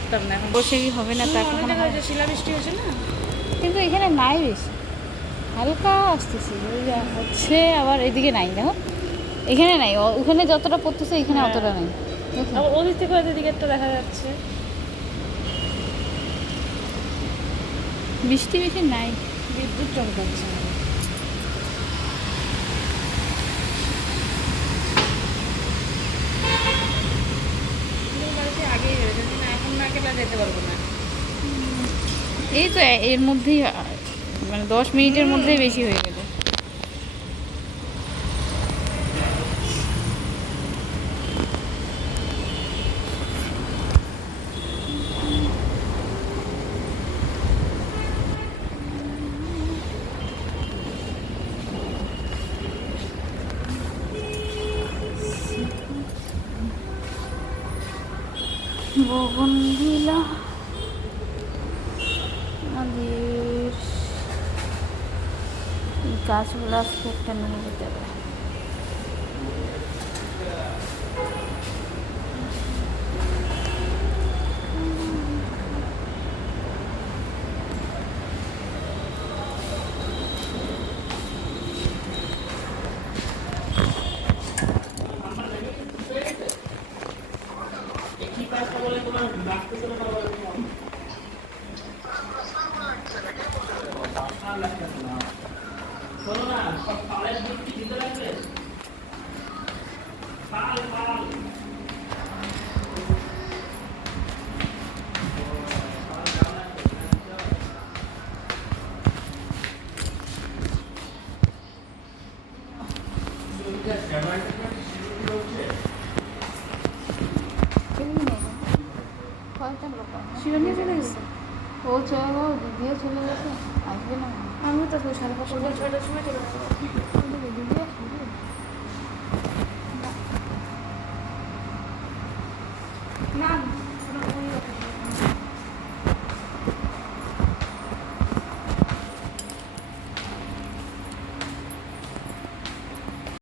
পারতাম না, এখন বসেই হবে না তা কখনো হয়। শিলাবৃষ্টি হয়েছে না, কিন্তু এখানে নাই বেশি, হালকা আসতেছে, ওই যা হচ্ছে আবার এদিকে নাই, দেখো এখানে নাই, ওখানে যতটা পড়তেছে এখানে হ্যাঁ। অতটা নাই, দেখো আবার ওদিক থেকে হয়তো দিকেরটা দেখা যাচ্ছে। বৃষ্টি বেশি নাই। বিদ্যুৎ চমকাচ্ছে। বাড়িতে আগেই হয়েছে, না এখন না গেলে যেতে পারবো না। এই তো এর মধ্যেই মানে 10 মিনিটের মধ্যেই বেশি হয়ে গেল। বগনভিলা আমাদের গাছগুলো আজকে একটা নিয়ে যেতে হবে। শিবানী চলে গেছে, ও চলে গেল, দিদিও চলে গেছে, আসবে না। আমি তো 5:30 6:00 সময় চলে যাবো।